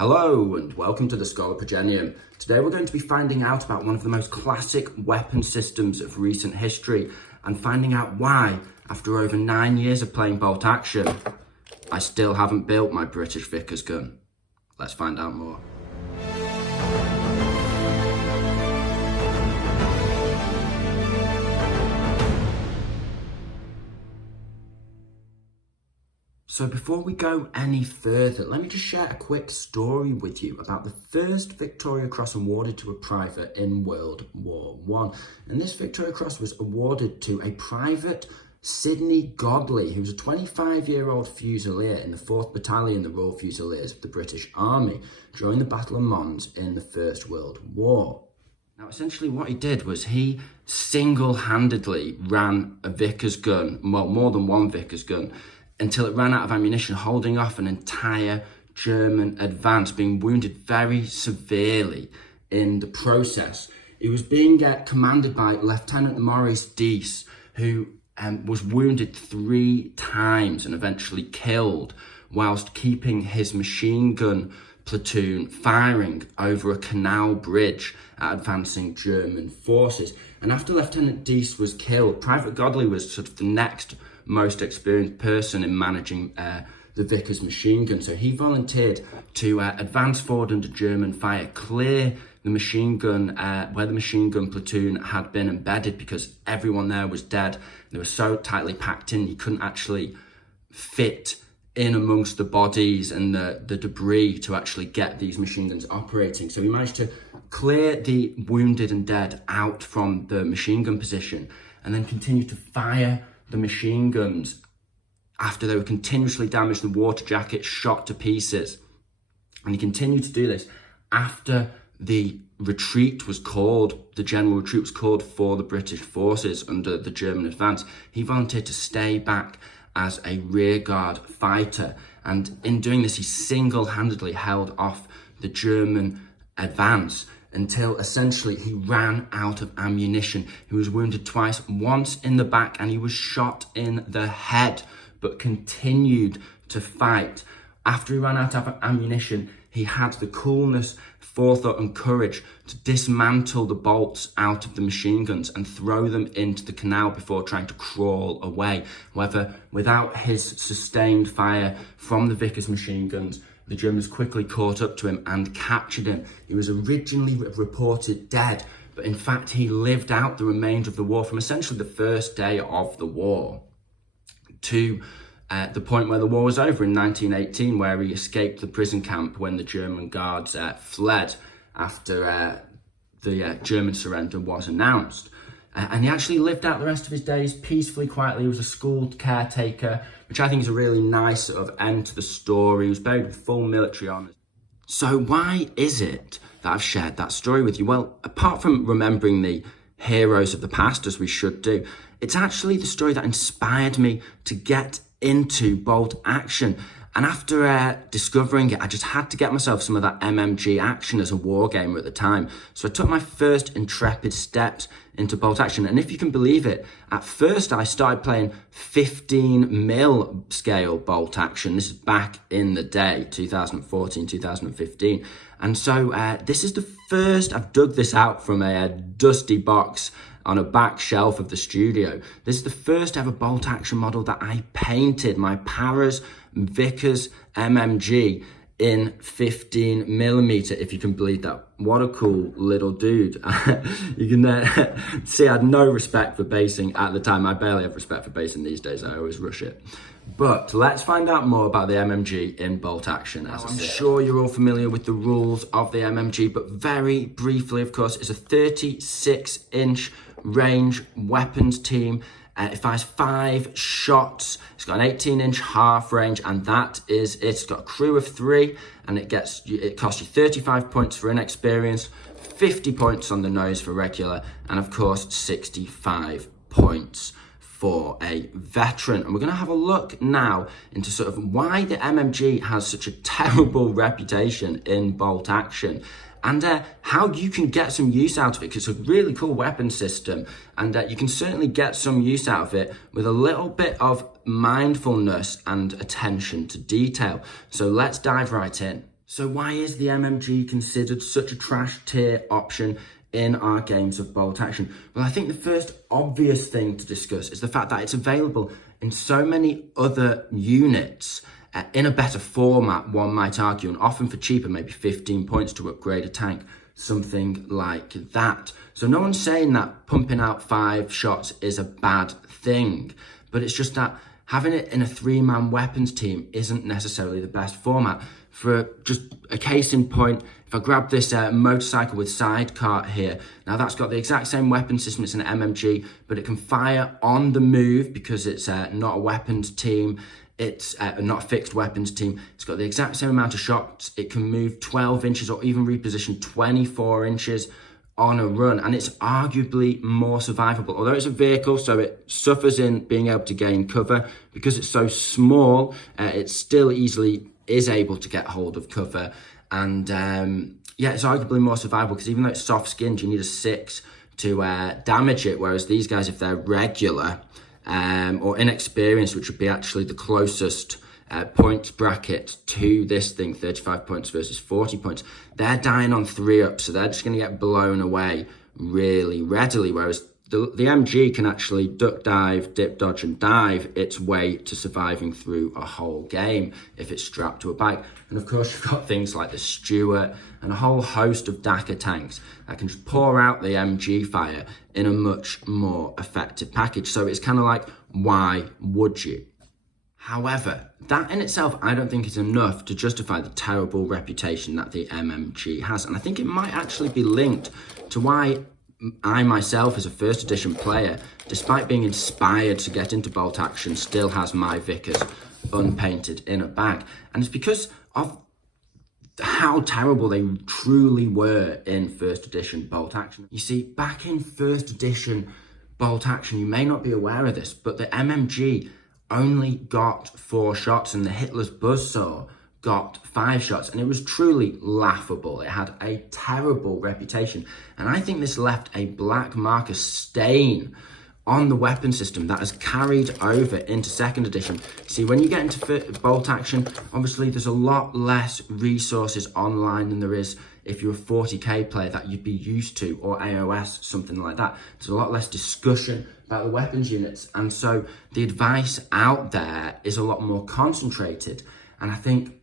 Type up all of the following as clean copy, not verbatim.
Hello and welcome to the Scholar Progenium. Today we're going to be finding out about one of the most classic weapon systems of recent history and finding out why, after over 9 years of playing bolt action, I still haven't built my British Vickers gun. Let's find out more. So before we go any further, let me just share a quick story with you about the first Victoria Cross awarded to a private in World War I. And this Victoria Cross was awarded to a private Sydney Godley, who was a 25-year-old Fusilier in the 4th Battalion, the Royal Fusiliers of the British Army, during the Battle of Mons in the First World War. Now, essentially what he did was he single-handedly ran a Vickers gun, well, more than one Vickers gun, until it ran out of ammunition, holding off an entire German advance, being wounded very severely in the process. He was being commanded by Lieutenant Maurice Dease, who was wounded 3 times and eventually killed whilst keeping his machine gun platoon firing over a canal bridge at advancing German forces. And after Lieutenant Dease was killed, Private Godley was sort of the next most experienced person in managing the Vickers machine gun. So he volunteered to advance forward under German fire, clear the machine gun where the machine gun platoon had been embedded, because everyone there was dead. They were so tightly packed in, you couldn't actually fit in amongst the bodies and the debris to actually get these machine guns operating. So he managed to clear the wounded and dead out from the machine gun position and then continue to fire the machine guns after they were continuously damaged, the water jackets shot to pieces. And he continued to do this after the retreat was called, the general retreat was called for the British forces under the German advance. He volunteered to stay back as a rearguard fighter. And in doing this, he single-handedly held off the German advance until essentially he ran out of ammunition. He was wounded twice, once in the back, and he was shot in the head, but continued to fight. After he ran out of ammunition, he had the coolness, forethought and courage to dismantle the bolts out of the machine guns and throw them into the canal before trying to crawl away. However, without his sustained fire from the Vickers machine guns, the Germans quickly caught up to him and captured him. He was originally reported dead, but in fact he lived out the remainder of the war from essentially the first day of the war to the point where the war was over in 1918, where he escaped the prison camp when the German guards fled after the German surrender was announced. And he actually lived out the rest of his days peacefully, quietly. He was a school caretaker, which I think is a really nice sort of end to the story. He was buried with full military honours. So why is it that I've shared that story with you? Well, apart from remembering the heroes of the past, as we should do, it's actually the story that inspired me to get into bolt action. And after discovering it, I just had to get myself some of that MMG action as a wargamer at the time. So I took my first intrepid steps into bolt action. And if you can believe it, at first I started playing 15mm scale bolt action. This is back in the day, 2014, 2015. And so this is the first, I've dug this out from a dusty box on a back shelf of the studio. This is the first ever bolt action model that I painted, my Paras Vickers MMG in 15mm, if you can believe that. What a cool little dude. You can see I had no respect for basing at the time. I barely have respect for basing these days. I always rush it. But let's find out more about the MMG in bolt action. As I'm sure you're all familiar with the rules of the MMG, but very briefly, of course, it's a 36-inch range weapons team. It fires 5 shots. It's got an 18-inch half range, and that is it. It's got a crew of 3, and it costs you 35 points for inexperienced, 50 points on the nose for regular, and of course 65 points for a veteran. And we're going to have a look now into sort of why the MMG has such a terrible reputation in bolt action, and how you can get some use out of it, because it's a really cool weapon system, and you can certainly get some use out of it with a little bit of mindfulness and attention to detail. So let's dive right in. So why is the MMG considered such a trash tier option in our games of bolt action? Well, I think the first obvious thing to discuss is the fact that it's available in so many other units in a better format, one might argue, and often for cheaper, maybe 15 points to upgrade a tank, something like that. So no one's saying that pumping out 5 shots is a bad thing, but it's just that having it in a 3-man weapons team isn't necessarily the best format. For just a case in point, if I grab this motorcycle with sidecar here, now that's got the exact same weapon system, it's an MMG, but it can fire on the move because it's not a weapons team, it's not a fixed weapons team. It's got the exact same amount of shots, it can move 12 inches or even reposition 24 inches on a run, and it's arguably more survivable. Although it's a vehicle, so it suffers in being able to gain cover, because it's so small, it still easily is able to get hold of cover, and yeah, it's arguably more survivable because even though it's soft skinned, you need a 6 to damage it, whereas these guys, if they're regular or inexperienced, which would be actually the closest points bracket to this thing, 35 points versus 40 points, they're dying on 3-up, so they're just going to get blown away really readily, whereas the MG can actually duck dive, dip dodge and dive its way to surviving through a whole game if it's strapped to a bike. And of course you've got things like the Stuart and a whole host of Dakar tanks that can just pour out the MG fire in a much more effective package. So it's kind of like, why would you? However, that in itself, I don't think is enough to justify the terrible reputation that the MMG has. And I think it might actually be linked to why I myself, as a first edition player, despite being inspired to get into bolt action, still has my Vickers unpainted in a bag. And it's because of how terrible they truly were in first edition bolt action. You see, back in first edition bolt action, you may not be aware of this, but the MMG only got 4 shots and the Hitler's Buzzsaw got 5 shots, and it was truly laughable. It had a terrible reputation, and I think this left a black marker stain on the weapon system that has carried over into second edition. See, when you get into bolt action, obviously there's a lot less resources online than there is if you're a 40k player that you'd be used to, or AOS, something like that. There's a lot less discussion about the weapons units, and so the advice out there is a lot more concentrated. And I think,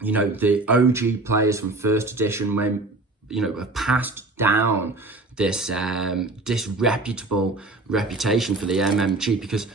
you know, the OG players from first edition, when, you know, have passed down this disreputable reputation for the MMG because,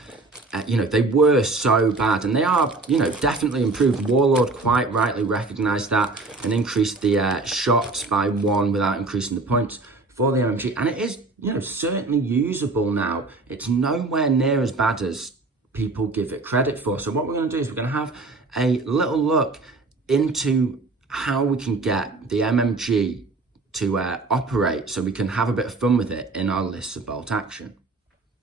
you know, they were so bad, and they are, you know, definitely improved. Warlord quite rightly recognised that and increased the shots by 1 without increasing the points for the MMG, and it is, you know, certainly usable now. It's nowhere near as bad as people give it credit for. So what we're going to do is we're going to have a little look into how we can get the MMG to operate so we can have a bit of fun with it in our lists of bolt action.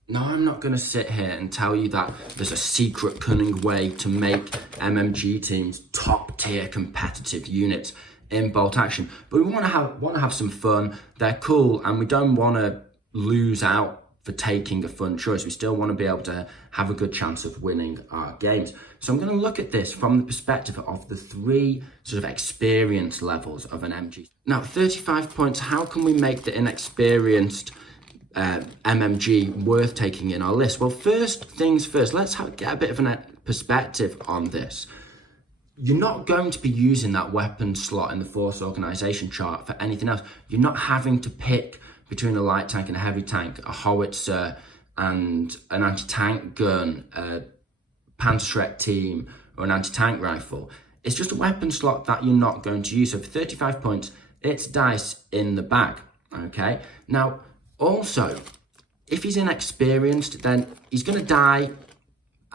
Now, I'm not going to sit here and tell you that there's a secret cunning way to make MMG teams top tier competitive units in bolt action, but we want to have some fun. They're cool, and we don't want to lose out for taking a fun choice. We still want to be able to have a good chance of winning our games. So I'm going to look at this from the perspective of the 3 sort of experience levels of an MG. Now, 35 points, how can we make the inexperienced MMG worth taking in our list? Well, first things first, let's get a bit of a perspective on this. You're not going to be using that weapon slot in the force organization chart for anything else. You're not having to pick between a light tank and a heavy tank, a howitzer and an anti-tank gun, a Panzerschreck team, or an anti-tank rifle. It's just a weapon slot that you're not going to use. So for 35 points, it's dice in the bag, okay? Now, also, if he's inexperienced, then he's going to die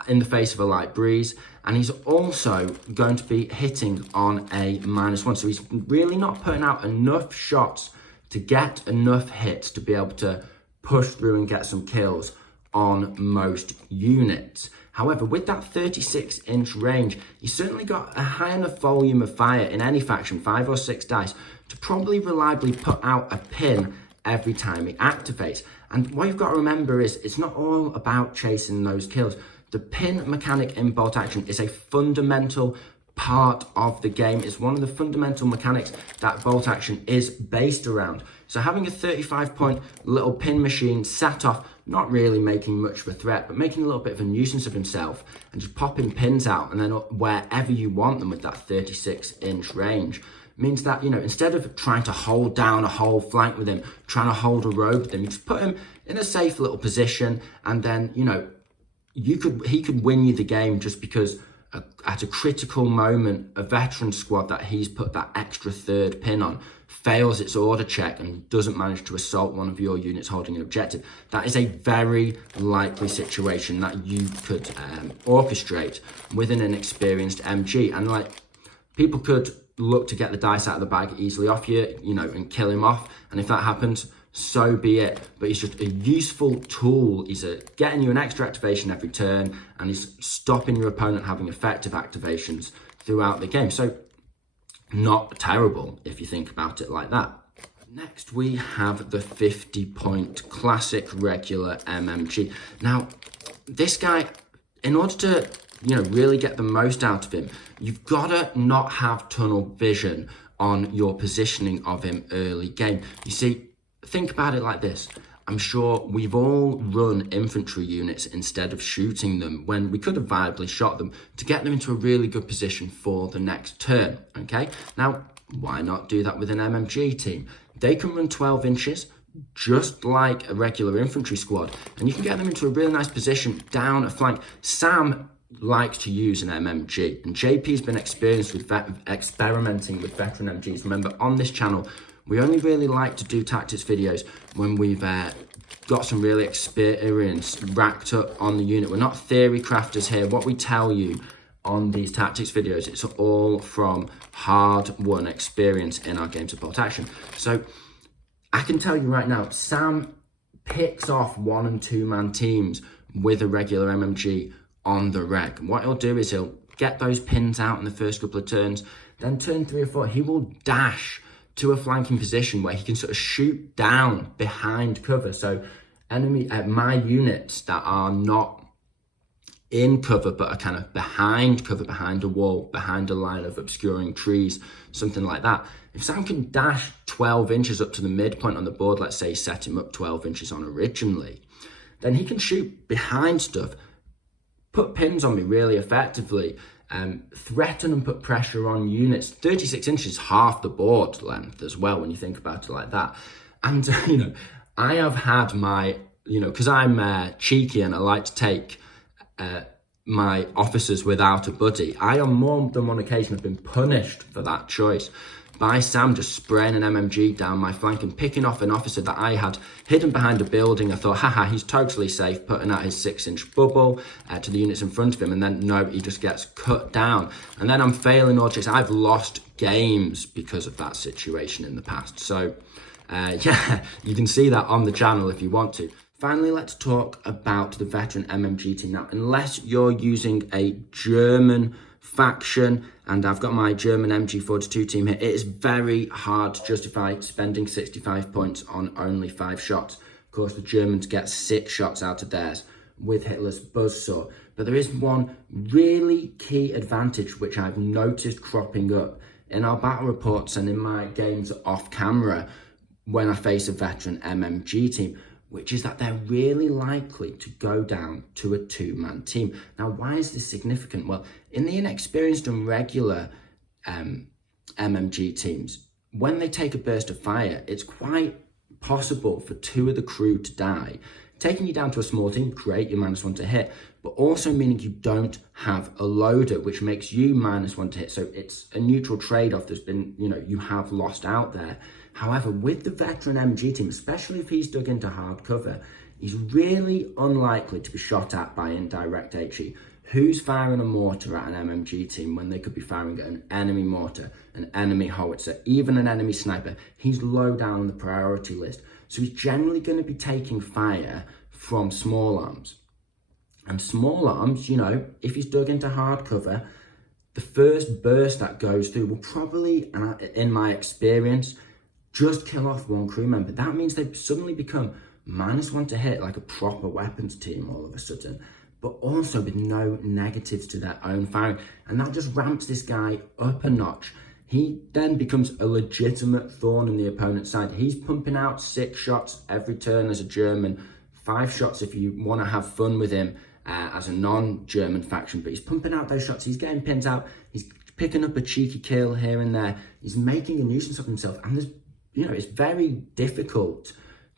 in the face of a light breeze, and he's also going to be hitting on a -1. So he's really not putting out enough shots to get enough hits to be able to push through and get some kills on most units. However, with that 36-inch range, he's certainly got a high enough volume of fire in any faction, 5 or 6 dice, to probably reliably put out a pin every time he activates. And what you've got to remember is it's not all about chasing those kills. The pin mechanic in bolt action is a fundamental part of the game. It's one of the fundamental mechanics that bolt action is based around. So having a 35-point little pin machine sat off, not really making much of a threat, but making a little bit of a nuisance of himself and just popping pins out and then wherever you want them with that 36-inch range, means that, instead of trying to hold down a whole flank with him, trying to hold a road with him, you just put him in a safe little position, and then, he could win you the game just because at a critical moment, a veteran squad that he's put that extra third pin on fails its order check and doesn't manage to assault one of your units holding an objective. That is a very likely situation that you could orchestrate with an inexperienced MG. And people could look to get the dice out of the bag easily off you, and kill him off. And if that happens, so be it. But he's just a useful tool. He's getting you an extra activation every turn, and he's stopping your opponent having effective activations throughout the game. So not terrible if you think about it like that. Next, we have the 50-point classic regular MMG. Now, this guy, in order to really get the most out of him, you've got to not have tunnel vision on your positioning of him early game. You see, think about it like this. I'm sure we've all run infantry units instead of shooting them when we could have viably shot them to get them into a really good position for the next turn, okay? Now, why not do that with an MMG team? They can run 12 inches, just like a regular infantry squad, and you can get them into a really nice position down a flank. Sam likes to use an MMG, and JP's been experienced with experimenting with veteran MGs. Remember, on this channel, we only really like to do tactics videos when we've got some really experience racked up on the unit. We're not theory crafters here. What we tell you on these tactics videos, it's all from hard-won experience in our games of bolt action. So I can tell you right now, Sam picks off 1- and 2-man teams with a regular MMG on the reg. What he'll do is he'll get those pins out in the first couple of turns, then turn 3 or 4, he will dash to a flanking position where he can sort of shoot down behind cover. So my units that are not in cover but are kind of behind cover, behind a wall, behind a line of obscuring trees, something like that. If Sam can dash 12 inches up to the midpoint on the board, let's say set him up 12 inches on originally, then he can shoot behind stuff, put pins on me really effectively, threaten and put pressure on units. 36 inches, half the board length as well, when you think about it like that. And, I have had my, because I'm cheeky and I like to take my officers without a buddy, I on more than one occasion have been punished for that choice by Sam just spraying an MMG down my flank and picking off an officer that I had hidden behind a building. I thought, haha, he's totally safe, putting out his 6-inch bubble to the units in front of him, and then no, he just gets cut down. And then I'm failing all checks. I've lost games because of that situation in the past. So yeah, you can see that on the channel if you want to. Finally, let's talk about the veteran MMG team. Now, unless you're using a German faction, and I've got my German MG42 team here, it is very hard to justify spending 65 points on only 5 shots. Of course, the Germans get 6 shots out of theirs with Hitler's buzzsaw. But there is one really key advantage which I've noticed cropping up in our battle reports and in my games off camera when I face a veteran MMG team, which is that they're really likely to go down to a 2-man team. Now, why is this significant? Well, in the inexperienced and regular MMG teams, when they take a burst of fire, it's quite possible for 2 of the crew to die. Taking you down to a small team, great, you're -1 to hit, but also meaning you don't have a loader, which makes you -1 to hit. So it's a neutral trade-off. There's been, you have lost out there. However, with the veteran MG team, especially if he's dug into hard cover, he's really unlikely to be shot at by indirect HE. Who's firing a mortar at an MMG team when they could be firing at an enemy mortar, an enemy howitzer, even an enemy sniper? He's low down on the priority list. So he's generally going to be taking fire from small arms. And small arms, if he's dug into hard cover, the first burst that goes through will probably, in my experience, just kill off 1 crew member. That means they've suddenly become -1 to hit, like a proper weapons team all of a sudden. but also with no negatives to their own firing. And that just ramps this guy up a notch. He then becomes a legitimate thorn in the opponent's side. He's pumping out 6 shots every turn as a German, 5 shots if you want to have fun with him as a non-German faction, but he's pumping out those shots. He's getting pins out. He's picking up a cheeky kill here and there. He's making a nuisance of himself, and there's, it's very difficult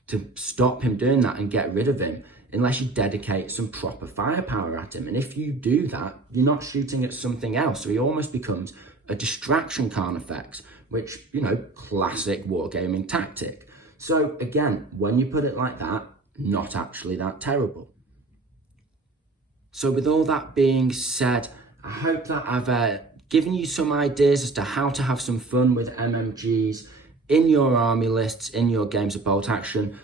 to stop him doing that and get rid of him unless you dedicate some proper firepower at him. And if you do that, you're not shooting at something else. So he almost becomes a distraction Carnifex, which, classic wargaming tactic. So again, when you put it like that, not actually that terrible. So with all that being said, I hope that I've given you some ideas as to how to have some fun with MMGs in your army lists, in your games of bolt action.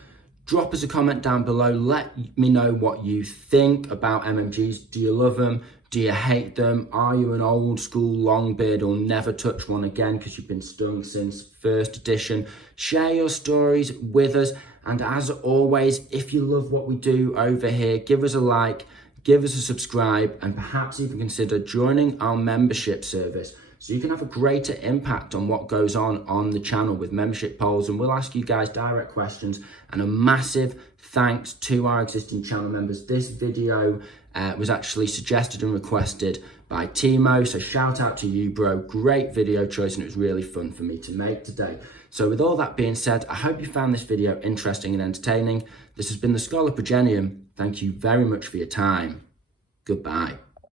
Drop us a comment down below. Let me know what you think about MMGs. Do you love them? Do you hate them? Are you an old school longbeard who'll never touch one again because you've been stung since first edition? Share your stories with us. And as always, if you love what we do over here, give us a like, give us a subscribe, and perhaps even consider joining our membership service so you can have a greater impact on what goes on the channel with membership polls, and we'll ask you guys direct questions. And a massive thanks to our existing channel members. This video was actually suggested and requested by Timo, so shout out to you, bro. Great video choice, and it was really fun for me to make today. So with all that being said, I hope you found this video interesting and entertaining. This has been the Scholar Progenium. Thank you very much for your time. Goodbye.